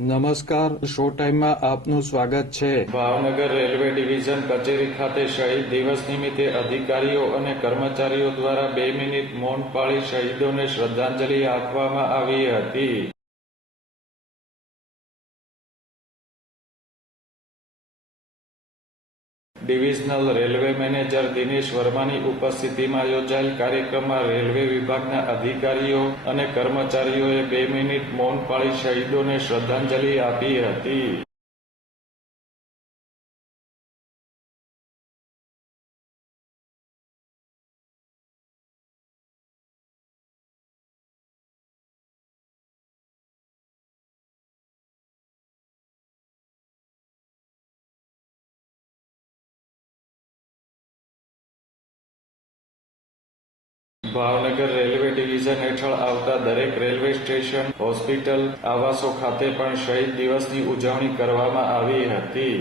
નમસ્કાર, શો ટાઈમમાં આપનું સ્વાગત છે। ભાવનગર રેલવે ડિવિઝન કચેરી ખાતે શહીદ દિવસ નિમિત્તે અધિકારીઓ અને કર્મચારીઓ દ્વારા 2 મિનિટ મૌન પાળી શહીદોને શ્રદ્ધાંજલિ આપવામાં આવી હતી। ડિવિઝનલ રેલવે મેનેજર દિનેશ વર્માની ઉપસ્થિતિમાં યોજાયેલ કાર્યક્રમમાં રેલવે વિભાગના અધિકારીઓ અને કર્મચારીઓએ 2 મિનિટ મૌન પાળી શહીદોને શ્રદ્ધાંજલિ આપી હતી। ભાવનગર રેલવે ડિવિઝન હેઠળ આવતા દરેક રેલવે સ્ટેશન, હોસ્પિટલ, આવાસો ખાતે પણ શહીદ દિવસની ઉજવણી કરવામાં આવી હતી।